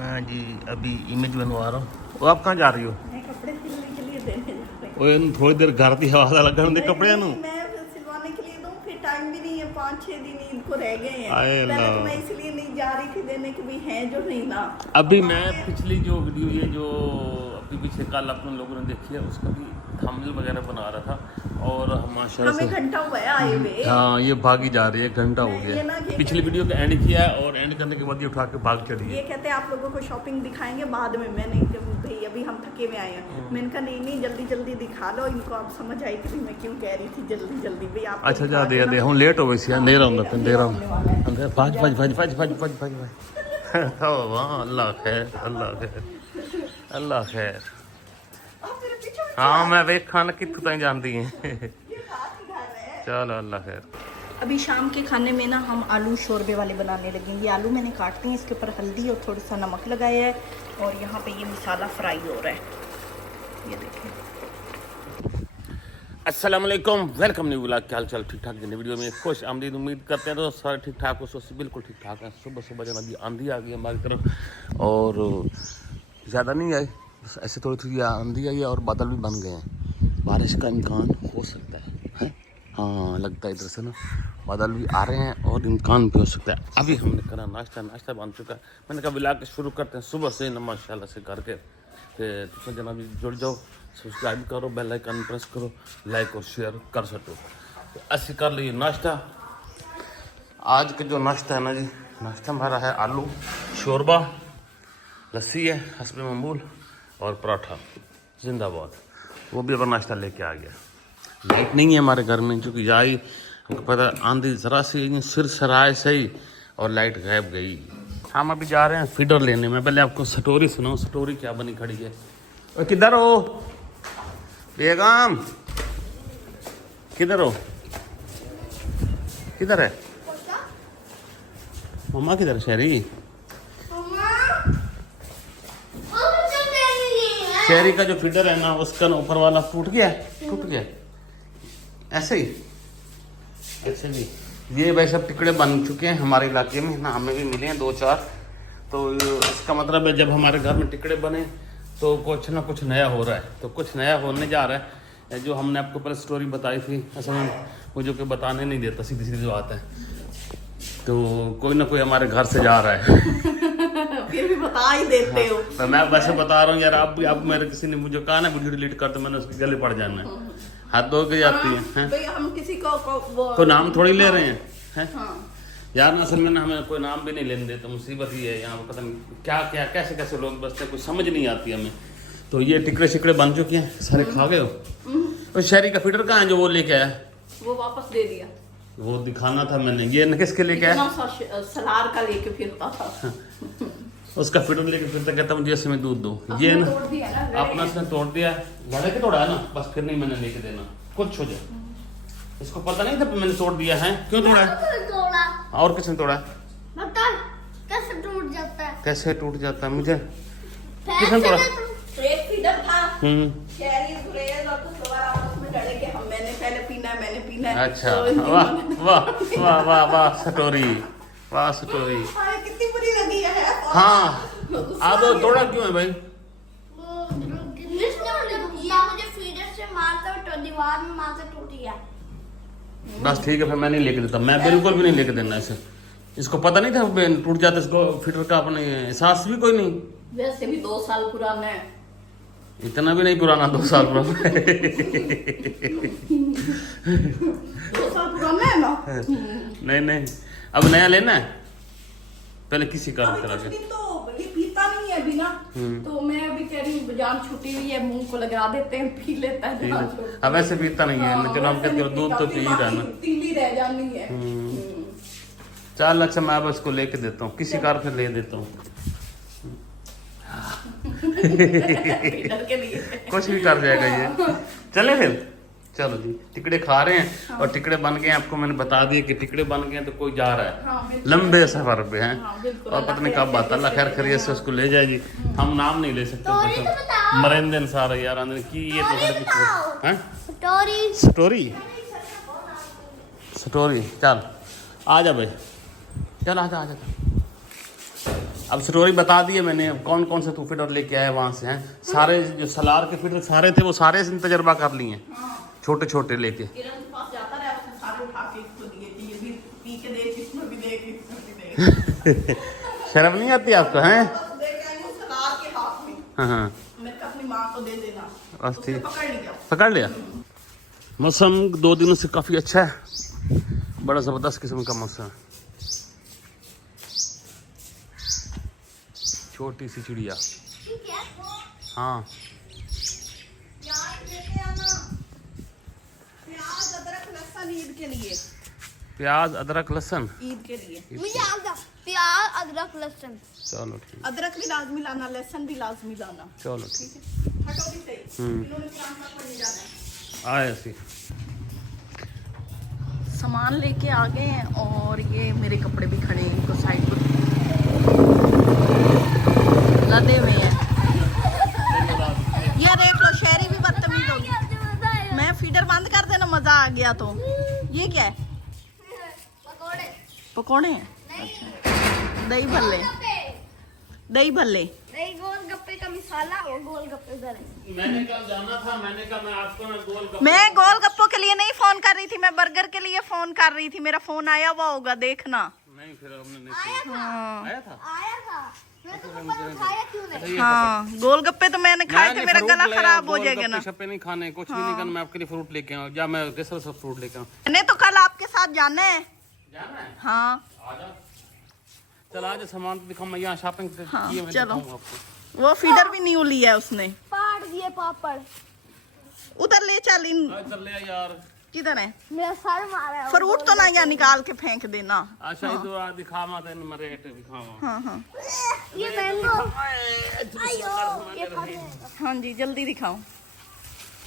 मैं जी अभी इमेज बनवा रहा हूँ। वो आप कहाँ जा रही हो? मैं कपड़े सिलने के लिए देने जा रही हूँ। ओए थोड़ी देर घर की हवा लगन दे कपड़े नु। मैं सिलवाने के लिए दूँ, फिर टाइम भी नहीं है, 5-6 दिन इनको रह गए हैं। आए पहले तो ला। मैं इसलिए नहीं जा रही थी देने के भी हैं जो नहीं ना। अभी मैं पिछली जो वीडियो ये जो अभी पीछे कल अपन लोगों ने देखी है उसका भी थंबनेल वगैरह बना रहा था और माशाल्लाह से हमें घंटा हुआ है आए हुए। हाँ ये भागी जा रही है, घंटा हो ये ना गया। ये पिछली वीडियो का एंड किया है और एंड करने के बाद ये उठा के भाग चली ये है। कहते हैं आप लोगों को शॉपिंग दिखाएंगे बाद में। मैं नहीं जब भाई अभी हम थके हुए आए हैं। मैंने कहा नहीं जल्दी जल्दी दिखा लो इनको। आप समझ आई कि मैं क्यों कह रही थी जल्दी जल्दी भाई आप। अच्छा जा दे दे हम लेट हो गए सी अंधेरा होंदा अंधेरा होंदा भाज भाज भाज भाज भाज भाज भाज भाज ओ वाह अल्लाह खैर अल्लाह खैर अल्लाह खैर। हाँ मैं वेखा ना कित्थों ताईं जांदी है। चलो अल्लाह खैर। अभी शाम के खाने में ना हम आलू शोरबे वाले बनाने लगे। ये आलू मैंने काट दिए, इसके ऊपर हल्दी और थोड़ा सा नमक लगाया है और यहाँ पे ये मसाला फ्राई हो रहा है। ये देखिए। अस्सलाम वालेकुम, वेलकम न्यू व्लॉग। क्या हाल चाल? ठीक ठाक जिन वीडियो में खुश आमदीद उम्मीद करते हैं तो सारे ठीक ठाक हो। सोच बिल्कुल ठीक ठाक है। सुबह सुबह जना अभी आंधी आ गई हमारी तरफ और ज़्यादा नहीं आई, बस ऐसे थोड़ी थोड़ी आंधी आई है और बादल भी बन गए हैं। बारिश का इम्कान हो सकता है? हाँ लगता है इधर से ना बादल भी आ रहे हैं और इम्कान भी हो सकता है। अभी हमने करा नाश्ता बन चुका है। मैंने कहा व्लॉग शुरू करते हैं सुबह से ना माशाल्लाह से करके। तो जना भी जुड़ जाओ, सब्सक्राइब करो, बेल आइकन प्रेस करो, लाइक और शेयर कर सको। तो ऐसे कर लीजिए नाश्ता। आज का जो नाश्ता है ना जी, नाश्ता हमारा है आलू शोरबा, लस्सी है हस्बे मामूल और पराठा जिंदाबाद। वो भी अपना नाश्ता लेके आ गया। लाइट नहीं है हमारे घर में क्योंकि जाई हमको पता आंधी ज़रा सी सिर सराय सही और लाइट गायब गई। हम अभी जा रहे हैं फीडर लेने में। पहले आपको स्टोरी सुनाऊँ, स्टोरी क्या बनी खड़ी है। और किधर हो बेगम, किधर हो? किधर है मम्मा? किधर है शहरी? शहरी का जो फीडर है ना उसका ना ऊपर वाला टूट गया ऐसे ही ऐसे भी। ये भाई सब टिकड़े बन चुके हैं हमारे इलाके में ना, हमें भी मिले हैं 2-4। तो इसका मतलब है जब हमारे घर में टिकड़े बने तो कुछ ना कुछ नया हो रहा है। तो कुछ नया होने जा रहा है। जो हमने आपको पहले स्टोरी बताई थी असल में वो जो कि बताने नहीं देता, सीधी सीधी बात है। तो कोई ना कोई हमारे घर से जा रहा है। फिर भी बता ही देते हो। तो मैं वैसे बता रहा हूँ यार, आप मेरे किसी ने मुझे कहा ना वीडियो डिलीट कर दो, मैंने उसके गले पड़ जाना है, हाथ धो के जाती है। भाई हम किसी को नाम थोड़ी ले रहे हैं हाँ। यार ना, असल में ना हमें कोई नाम भी नहीं लेने देते। मुसीबत ही है यहाँ पर, पता नहीं क्या क्या कैसे कैसे लोग बसते हैं, कुछ समझ नहीं आती हमें। तो ये टिकड़े शिकड़े बन चुके हैं, सारे खा गए हो। और शहरी का फीडर कहाँ है जो वो लेके आया? वो वापस दे दिया। वो दिखाना था मैंने। ये किसके लेके आया? सलार का लेके फिरता था। उसका फीडर लेके फिरता, कहता मुझे इसमें दूध दो। ये ना अपना इसने तोड़ दिया, लड़े के तोड़ा है ना, बस फिर नहीं मैंने लेके देना कुछ हो जाए। इसको पता नहीं था मैंने तोड़ दिया है। क्यों तोड़ा है? और किसने तोड़ा है? कैसे टूट जाता है? कैसे टूट जाता है मुझे किसने तोड़ा? एक फीडर था शहरी गुरेज और तो सवार आपस में लड़े के हम मैंने पीना है। अच्छा वाह वाह वाह वाह वाह स्टोरी, वाह स्टोरी। कितनी बुरी लगी है। हाँ अब तोड़ा क्यों है भाई? मुझे फीडर से मारता तो दीवार में मारता टूट गया। बस ठीक है फिर मैं नहीं लेके देता, मैं बिल्कुल भी नहीं लेके देना इसे। इसको पता नहीं था टूट जाता, इसको फीडर का अपने एहसास भी कोई नहीं। वैसे भी 2 साल पुराना है। इतना भी नहीं पुराना, 2 साल पुराना। 2 साल पुराना है ना। नहीं अब नया लेना है, पहले किसी का करा के। तो ये पीता नहीं है अभी ना, तो मैं अभी कह रही हूँ जान छुट्टी हुई है, मुंह को लगा देते हैं, पी लेता है। अब ऐसे पीता नहीं है, चलो हम कहते हैं दूध तो पी रहा ना, तीली रह जानी है। चल अच्छा मैं अब इसको लेके देता हूँ, किसी कार पे ले देता हूँ। कुछ भी कर जाएगा ये। चले फिर चलो जी, टिकड़े खा रहे हैं और टिकड़े बन गए। आपको मैंने बता दिया कि टिकड़े बन गए तो कोई जा रहा है लंबे सफर पे हैं और पता नहीं कब बात, अल्लाह खैर खैरियत से उसको ले जाएगी। हम नाम नहीं ले सकते, मरेंदे सारे यार अंदर की। ये तो स्टोरी चल आ जा भाई, चल आ जा अब स्टोरी बता दी है मैंने, अब कौन कौन से तू फीडर लेके आए वहाँ से हैं। सारे जो सलार के फीडर सारे थे वो सारे से तजर्बा कर लिए हैं, छोटे छोटे लेके। किरण के पास जाता रहा, उसने सारे उठा के इसको दिए कि ये भी पी के देख, इसमें भी देख, इसमें भी देख। शर्म नहीं आती आपको हैं? बस देख आई हूँ सलार के हाथ में। हाँ हाँ मैं कहा अपनी माँ को दे देना, बस उसने ठीक, पकड़ लिया। पकड़ लिया। मौसम 2 दिनों से काफ़ी अच्छा है, बड़ा ज़बरदस्त किस्म का मौसम है। छोटी सी चिड़िया, हाँ प्याज अदरक लहसुन ईद के लिए, प्याज अदरक लहसुन ईद के लिए। मुझे आ गया प्याज अदरक लहसुन। चलो ठीक, अदरक भी लाजमी लाना, लहसुन भी लाजमी लाना। चलो ठीक ठीक है, हटो भी सही। इन्होंने काम पर जाना है। आए ऐसी। सामान लेके आ गए हैं और ये मेरे कपड़े भी खड़े हैं, इनको साइड पर लदे हुए हैं। ये देख लो, शहरी भी बदतमीज होगी। मैं फीडर बंद कर देना, मजा आ गया तो। ये क्या है? पकोड़े पकौड़े हैं? अच्छा, दही भल्ले, दही भल्ले। नहीं, गोलगप्पे का मसाला और गोलगप्पे उधर है। मैंने कल जाना था, मैंने कहा मैं आपको ना गोलगप्पे। मैं गोलगप्पों के लिए नहीं फोन कर रही थी, मैं बर्गर के लिए फोन कर रही थी। मेरा फोन आया हुआ होगा, देखना। नहीं फिर हमने नहीं आया था हाँ आया था। आया था, मैं तो ऊपर उठाया क्यों नहीं? हाँ, गोलगप्पे तो मैंने खाए थे, मेरा गला खराब हो जाएगा ना। शप्पे नहीं खाने, कुछ भी नहीं करना। मैं आपके लिए फ्रूट लेके आऊँ, या मैं कैसे सब फ्रूट लेके आऊँ? मैंने तो कल आपके साथ जाना है। जाना है? हाँ आजा, चल आज सामान तो दिखाऊँ, मैं यहाँ शॉपिंग हाँ, की है, मैं चलो। दिखाऊँ आपको। वो फीडर भी न्यू लिया है उसने। फाड़ दिए पापड़। उधर ले चल, इन चल ले यार। किधर है? मेरा सर मारा है। फ्रूट तो ना यहाँ निकाल के फेंक देना। अच्छा ये तो आज दिखावा तेन मैं रेट दिखावा। हाँ हाँ ये मैंगो। आयो, ये खा ले। हाँ जी, जल्दी दिखाओ।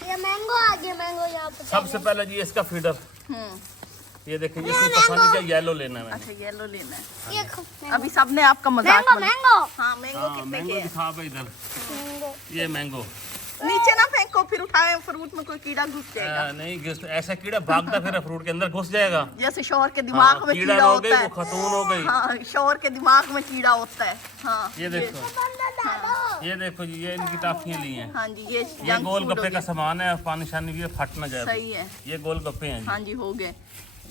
ये मैंगो आ गया, मैंगो यहाँ पे। सबसे पहले जी इसका फीडर, ये देखिए, इसमें पता नहीं क्या येलो लेना है मैंने। अच्छा, येलो लेना है। ये खा- अभी सबने आपका मजाक मैंगो बना- मैंगो हाँ, मैंगो हाँ कितने मैंगो के हैं? दिखा भाई इधर, मैंगो। ये मैंगो। नीचे ना फेंको, फिर उठाए फ्रूट में कोई कीड़ा घुस जाएगा। नहीं घुस, ऐसा कीड़ा भागता फिर फ्रूट के अंदर घुस जाएगा। जैसे शोर के दिमाग हाँ, में कीड़ा कीड़ा हो गई, होता वो है। खतून हो गई। हाँ, शोर के दिमाग में कीड़ा होता है। हाँ ये देखो, बंदा डालो। ये देखो जी, ये इनकी टाफियाँ ली हैं। हाँ जी, ये ये जंक गोल फूड हो गप्पे का गया। सामान है, पानी शानी भी फट ना जाए। सही है। ये गोल गप्पे हैं हाँ जी, हो गए।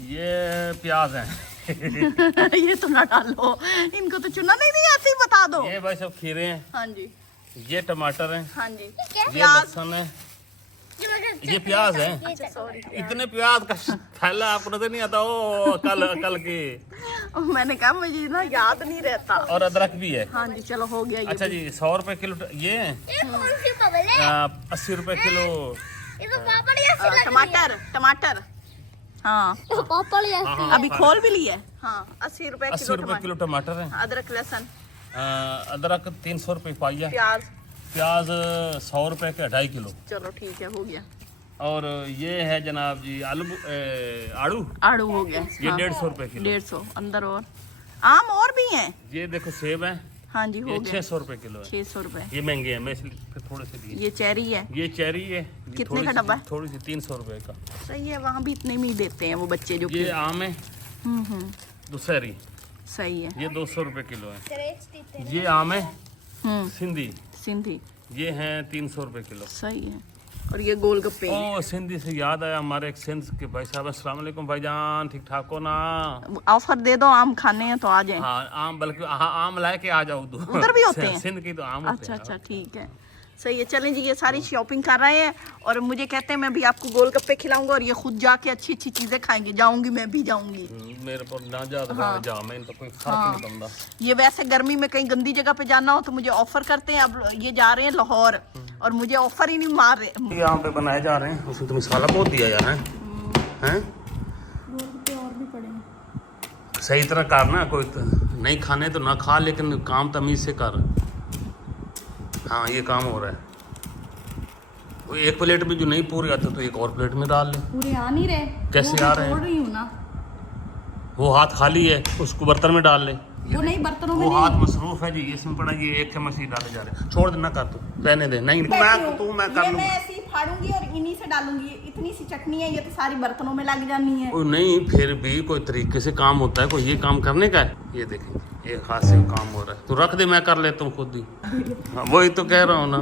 जी। ये प्याज हैं। ये तो ना डालो, इनको तो चुना नहीं आती, बता दो। ये भाई सब खीरे हैं। हाँ जी, ये टमाटर हैं। हाँ जी, ये प्याज। लहसुन है। ये प्याज है। अच्छा, सॉरी। इतने प्याज का थैला आपको नजर नहीं आता? ओ कल के। मैंने कहा मुझे ना याद नहीं रहता। और अदरक भी है। हाँ जी, चलो हो गया ये अच्छा भी। जी, 100 रुपए किलो ये है। ये कौन सी पबल है? 80 रुपए किलो ये तो पापड़ जैसी लग रही है। टमाटर, टमाटर। हाँ, पापड़ जैसी। अभी खोल भी लिया है। हाँ, 80 रुपए 80 किलो रुपए किलो टमाटर है। अदरक लहसुन अदरक 300 रुपए पाइया। प्याज। प्याज 100 रुपए के 2.5 किलो। चलो ठीक है, हो गया। और ये है जनाब जी आलू आड़ू, आड़ू हो गया। ये हाँ, 150 रुपए किलो। 150 अंदर। और आम और भी हैं। ये देखो सेब है, हाँ जी, ये हो गया। 600 रुपए किलो है। 600 रुपए। ये महंगे हैं, मैं इसलिए फिर थोड़े से दिए। ये चेरी है। ये चेरी है। ये कितने थोड़ी का सी- डब्बा है? थोड़ी सी 300 रुपए का। सही है, वहाँ भी इतने में ही देते हैं वो बच्चे जो ये आम है दुसहरी, सही है। ये 200 रुपए किलो है। टेस्टी ये आम है सिंधी, सिंधी, ये है 300 रुपए किलो। सही है। और ये गोलगप्पे हैं। ओ सिंधी से याद आया, हमारे एक सिंध के भाई साहब, अस्सलाम वालेकुम भाईजान, ठीक ठाक हो ना? ऑफर दे दो, आम खाने हैं तो आ जाए। हाँ आम, बल्कि हाँ आम लाए के आ जाओ। उधर भी होते हैं? सिंध की तो आम होते अच्छा हैं। अच्छा, ठीक है, सही है। चलें जी, ये सारी शॉपिंग कर रहे हैं और मुझे कहते हैं मैं भी आपको गोलगप्पे खिलाऊंगा और ये खुद जाके अच्छी अच्छी चीजें खाएंगे। जाऊंगी, मैं भी जाऊंगी। मेरे पर ना ज्यादा जा, मैं इन तो कोई फर्क हाँ। नहीं पड़ता। ये वैसे गर्मी में कहीं गंदी जगह पे जाना हो तो मुझे ऑफर करते हैं। अब ये जा रहे हैं लाहौर और मुझे ऑफर ही नहीं मार रहे। यहाँ पे बनाए जा रहे हैं, उसमें तो मसाला बहुत दिया जा रहा है। हैं? और भी पड़े। सही तरह करना, कोई तो नहीं खाने तो ना खा, लेकिन काम तमीज से कर। हाँ ये काम हो रहा है। वो एक प्लेट में जो नहीं पूरे आता तो एक और प्लेट में डाल ले। पूरे आ नहीं रहे। कैसे वो आ रहे हैं? तोड़ रही हूँ ना। वो हाथ खाली है, उसको बर्तन में डाल ले। वो नहीं, बर्तनों में वो नहीं। हाथ मसरूफ है जी, इसमें पड़ा ये एक चम्मच ही डाले जा रहे हैं। छोड़ देना कर, तू रहने दे। नहीं मैं कर ये लूंगा। मैं ऐसे ही फाड़ूंगी और इन्हीं से डालूंगी। इतनी सी चटनी है, ये तो सारी बर्तनों में लग जानी है। नहीं फिर भी कोई तरीके से काम होता है, कोई ये काम करने का है। ये देखें एक हाथ से काम हो रहा है। तू रख दे, मैं कर लेता हूँ खुद ही। हाँ, वही तो कह रहा हूँ ना।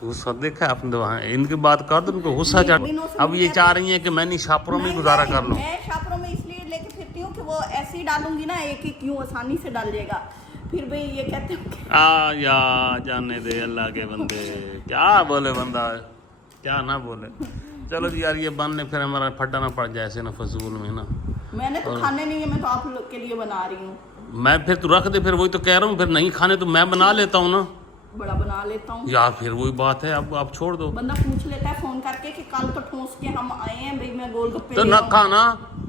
गुस्सा देखा आपने तो, वहाँ इनकी बात कर दो, उनको गुस्सा चढ़। अब ये चाह रही है कि मैं नहीं शापरों में गुजारा कर लूँ। मैं शापरों में इसलिए लेके फिरती हूँ कि वो ऐसे ही डालूंगी ना, एक एक यूं आसानी से डाल जाएगा। फिर भाई ये कहते हैं कि या जाने दे अल्लाह के बंदे, क्या बोले बंदा, क्या ना बोले। चलो जी यार, ये बनने फिर हमारा फटा ना पड़ जाए ऐसे ना फजूल में ना। मैंने तो खाने नहीं है, मैं तो आप लोग के लिए बना रही हूँ। मैं फिर तू रख दे, फिर वही तो कह रहा हूँ, फिर नहीं खाने तो मैं बना लेता हूँ ना। बड़ा बना लेता हूँ यार फिर वही बात है, अब आप छोड़ दो। बंदा पूछ लेता है फोन करके कि कल तो ठोस के हम आए हैं भाई, मैं गोलगप्पे तो ले न आऊं। खाना,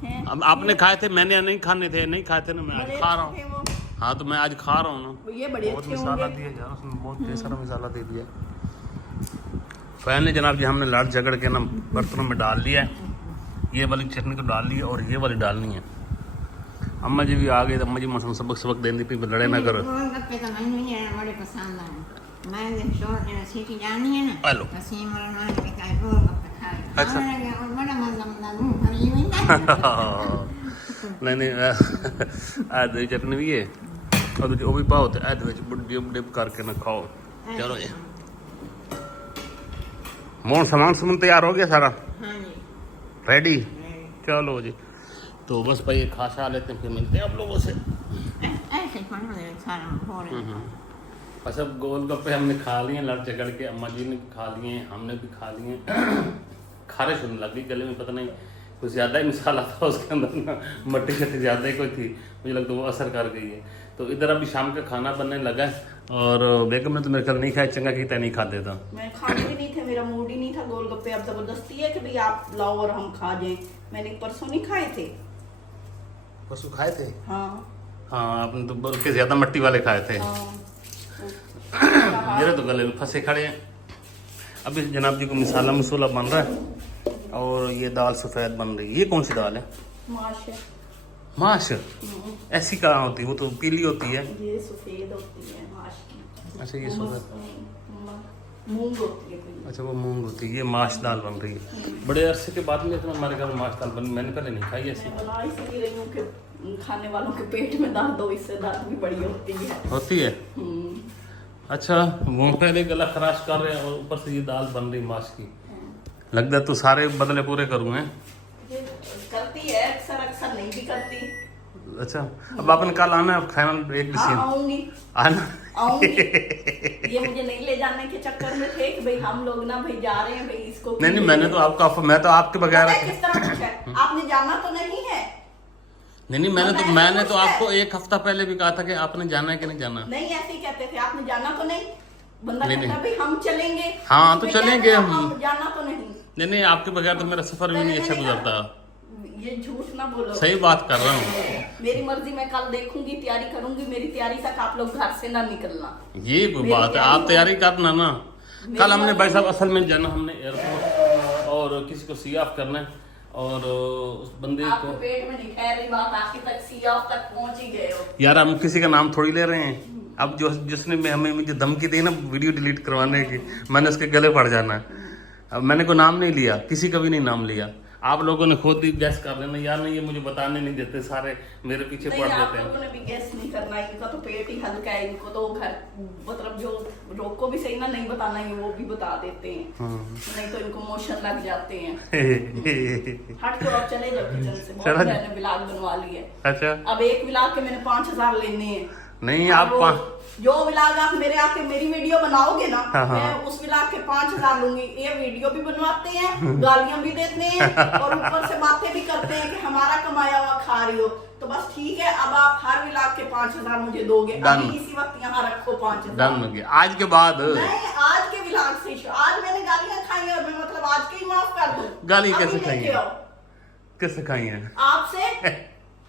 हैं? अब आपने खाए थे, मैंने नहीं खाने थे, नहीं खाए थे ना, मैं आज बड़े खा रहा अच्छे थे हूँ। वो। हाँ तो मैं आज खा रहा हूँ ना। ये बड़े बहुत अच्छे मसाला होंगे। दिया यार उसमें, बहुत ढेर सारा मसाला दे दिया। फाइनली जनाब जी, हमने लड़ झगड़ के ना बर्तनों में डाल लिया है। ये वाली चटनी तो डाल ली है और ये वाली डालनी है। अम्मा जी भी आ गए, अम्मा जी मौसम सबक देने पे लड़े ना करो। गोलगप्पे तो मैंने बड़े पसंद आए। मैं शोर सीटी जानी है ना, हेलो। तो सीमर मान के खाए गोलगप्पे खाए। अच्छा। और बड़ा मजा दूं भरी हुई ना। नहीं आध चटनी भी है और वो भी पाओ तो आध डिप डिप करके ना खाओ। चलो जी, मोहन सामान तैयार हो गया सारा, हाँ जी। रेडी। चलो जी, तो बस भाई खा खा लेते हैं, फिर मिलते हैं आप लोगों से। ऐसे सारा हो रहा है। अच्छा, गोलगप्पे हमने खा लिए लड़ झगड़ के, अम्मा जी ने भी खा लिए, हमने भी खा लिए। खारिश होने लगी गले में, पता नहीं कुछ ज़्यादा ही मसाला था उसके अंदर ना, मट्टी शट्टी ज़्यादा ही कोई थी, मुझे लगता है वो असर कर गई है। तो इधर अभी शाम का खाना बनने लगा है और बेगम ने तो मेरे ख्याल नहीं खाया, चंगा की नहीं खाते था। मैं खाने भी नहीं थे, मेरा मूड ही नहीं था गोलगप्पे। अब जबरदस्ती है कि भाई आप लाओ और हम खा जाएं। मैंने परसों नहीं खाए थे। परसों खाए थे? हाँ हाँ, आपने तो बल्कि ज़्यादा मट्टी वाले खाए थे। मेरे तो गले में फंसे खड़े हैं। अभी जनाब जी को मसाला मसूला बन रहा है और ये दाल सफ़ेद बन रही है। ये कौन सी दाल है? माश है। माश? ऐसी कहाँ होती है? वो तो पीली होती है। ये सफेद होती है माश की। अच्छा, ये सफ़ेद, मूंग होती है कोई। अच्छा वो मूंग होती है। ये माश दाल बन रही है। बड़े अरसे के बाद में हमारे घर में माश दाल बनी, मैंने पहले नहीं खाई ऐसी। मैं बना इसलिए रही हूँ कि खाने वालों के पेट में दर्द हो, इससे दर्द भी बड़ी होती है। होती है? अच्छा, वो पहले गला खराश कर रहे हैं और ऊपर से ये दाल बन रही माश की। लगता है तो सारे बदले पूरे करूँ हैं। ये करती है अक्सर, अक्सर नहीं भी करती। अच्छा, अब आपने कल आना है फाइनल एक हाँ डिसीजन आऊंगी, आना। आऊंगी। ये मुझे नहीं ले जाने के चक्कर में थे कि भाई हम लोग ना भाई जा रहे हैं भाई इसको। नहीं, मैंने तो आपका, मैं तो आपके बगैर। पता है किस तरह पूछा है? आपने जाना तो नहीं है? नहीं, मैंने तो आपको एक हफ्ता पहले भी कहा था कि आपने जाना है कि नहीं जाना। नहीं, ऐसे ही कहते थे आपने जाना तो नहीं। बंदा नहीं, कहता भाई हम चलेंगे। हाँ, तो इसमें क्या चलेंगे है, हम। जाना तो नहीं। नहीं, आपके बगैर तो मेरा सफर भी नहीं अच्छा गुजरता। ये झूठ ना बोलो। सही बात कर रहा हूँ। मेरी मर्जी, मैं कल देखूंगी, तैयारी करूंगी। मेरी तैयारी तक आप लोग घर से ना निकलना। ये कोई बात है, आप तैयारी करना ना। कल हमने भाई साहब असल में जाना, हमने एयरपोर्ट और किसी को सी ऑफ करना है और उस बंदे आपके को। पेट में नहीं खैर रही बात, आखिर तक सी ऑफ तक पहुंच ही गए हो। यार हम किसी का नाम थोड़ी ले रहे हैं। अब जिसने हमें मुझे धमकी दी ना वीडियो डिलीट करवाने की, मैंने उसके गले पड़ जाना है। अब मैंने कोई नाम नहीं लिया, किसी का भी नहीं नाम लिया। आप लोगों ने खुद ही गैस कर लेना। यार नहीं, ये मुझे बताने नहीं देते, सारे मेरे पीछे पड़ नहीं, आप देते हैं। लोगों ने भी गैस नहीं करना। इनका तो पेट ही हल्का है, इनको तो घर मतलब जो रोको भी सही ना नहीं बताना है वो भी बता देते हैं। नहीं तो इनको मोशन लग जाते हैं। हट के और चले जाओ किचन से। बहुत मैंने ब्लॉग बनवा लिए। अच्छा, अब एक ब्लॉग के मैंने 5000 लेने हैं। नहीं आप जो ब्लॉग आप मेरे आके मेरी वीडियो बनाओगे ना, हाँ। मैं उस ब्लॉग के 5000 लूंगी। ये वीडियो भी बनवाते हैं, गालियां भी देते हैं और ऊपर से बातें भी करते हैं कि हमारा कमाया हुआ खा रही हो। तो बस ठीक है, अब आप हर ब्लॉग के 5000 मुझे दोगे। अभी इसी वक्त यहाँ रखो 5000। डन हो गया आज के बाद। नहीं, आज के ब्लॉग से। आज मैंने गालियां खाई और मैं मतलब आज के ही माफ कर दूं। गाली अभी कैसे खाई लेके है? आओ। कैसे खाई है? आपसे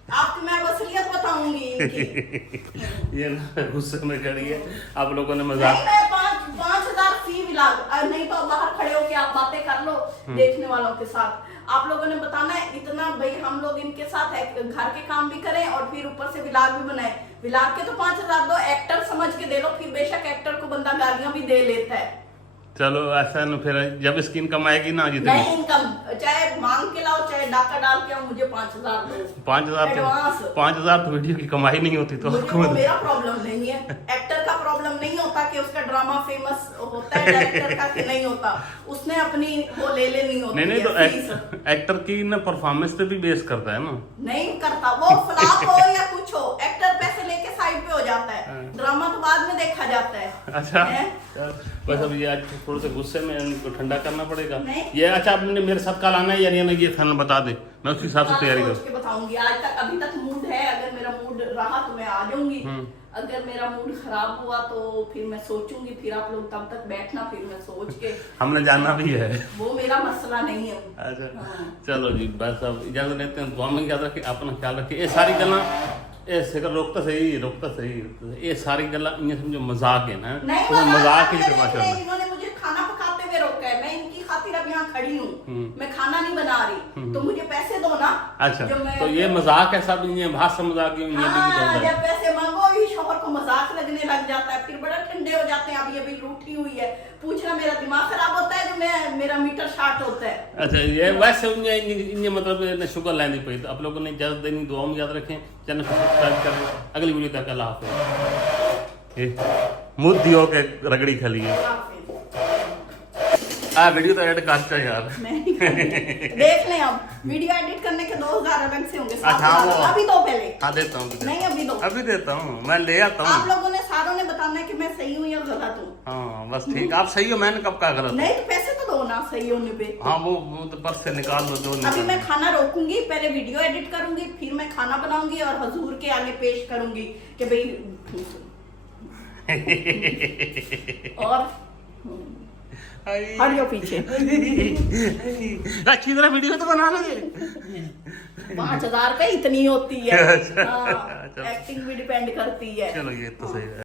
आपकी मैं वसूलियत बताऊंगी इनकी। ये ना गुस्से में खड़ी है। आप लोगों ने नहीं, मजाक। मैं 5,000 फी ब्लॉग, नहीं तो बाहर खड़े होके आप बातें कर लो देखने वालों के साथ। आप लोगों ने बताना है इतना भाई, हम लोग इनके साथ घर के काम भी करें और फिर ऊपर से ब्लॉग भी बनाए। ब्लॉग के तो 5,000 दो, एक्टर समझ के दे लो। फिर बेशक एक्टर को बंदा गालियां भी दे लेता है। चलो ऐसा न फिर जब स्किन कमाएगी ना जितनी नहीं इनकम चाहे मांग के लाओ चाहे डाका डाल के आओ, मुझे 5,000 दो 5,000 एडवांस। 5,000 तो वीडियो की कमाई नहीं होती तो मुझे आपको वो मेरा प्रॉब्लम नहीं है। एक्टर का प्रॉब्लम नहीं होता कि उसका ड्रामा फेमस होता है, डायरेक्टर का कि नहीं होता, उसने अपनी वो ले लेनी होती नहीं है तो फीस। एक्टर की ना परफॉर्मेंस पे भी बेस करता है ना। नहीं करता, वो फ्लॉप हो या कुछ हो, एक्टर पैसे लेके साइड पे हो जाता है, ड्रामा तो बाद में देखा जाता है। अच्छा हैं? बस अब ये आज थोड़े से गुस्से में इनको ठंडा करना पड़ेगा। नहीं। ये अच्छा आपने मेरे साथ कल आना है या नहीं, ये फाइनल बता दे, मैं उस हिसाब से तैयारी सोच करूँ। के बताऊंगी। आज तक अभी तक मूड है, अगर मेरा मूड रहा तो मैं आ जाऊंगी, अगर मेरा मूड खराब हुआ तो फिर मैं सोचूंगी, फिर आप लोग तब तक बैठना, फिर मैं सोच के हमने जाना भी है। वो मेरा मसला नहीं है। अच्छा हाँ। चलो जी बस अब इजाजत लेते हैं। दुआ में याद रखिए, अपना ख्याल रखिए। ये सारी गल्ला ये सिकर रोकता सही ये सारी गल्ला ये समझो मजाक है ना, नहीं तो मजाक ही मेरे करना लिए चाहिए। इन्होंने मुझे खाना पकाते हुए रोका है, मैं इनकी खातिर अब यहाँ खड़ी हूँ, मैं खाना नहीं बना रही, तो मुझे पैसे दो ना। अच्छा जो मैं- तो ये मजाक है सब, ये भाषा मजाक है, हाँ, जब पैसे मांगो ही शोहर को मजाक लगने लग जाता है, फिर बड़ा ठंडे हो जाते हैं। अब ये भी रूठी हुई है, पूछना मेरा दिमाग खराब होता है जो मेरा मीटर शार्ट होता है। अच्छा ये वैसे इन्हें मतलब शुगर लेनी पड़ी, तो आप लोगों ने इजाजत देनी, दुआ में याद रखें, चैनल को सब्सक्राइब करें। अगली वीडियो तक अल्लाह हाफिज़। मुँह दियो के रगड़ी खलिए वीडियो तो एड करता है यार। नहीं देख लें, अब वीडियो एडिट करने के 2,000 अलग से होंगे। अच्छा, वो- अभी दो पहले। हाँ देता हूँ नहीं अभी दो। अभी देता हूँ, मैं ले आता आप हूँ। लोगों ने सारों ने बताना है कि मैं सही हूँ या गलत हूँ। हाँ बस ठीक, आप सही हो, मैंने कब कहा गलत? नहीं तो पैसे तो दो ना सही होने पे। हाँ वो तो पर्स से निकाल दो जो अभी निकाल मैं खाना रोकूंगी, पहले वीडियो एडिट करूंगी, फिर मैं खाना बनाऊंगी और हजूर के आगे पेश करूंगी कि भाई और हट जाओ पीछे। अच्छी तरह वीडियो तो बना लोगे। 5,000 का इतनी होती है। अच्छा, हाँ, चलो। एक्टिंग भी डिपेंड करती है। चलो ये तो सही है।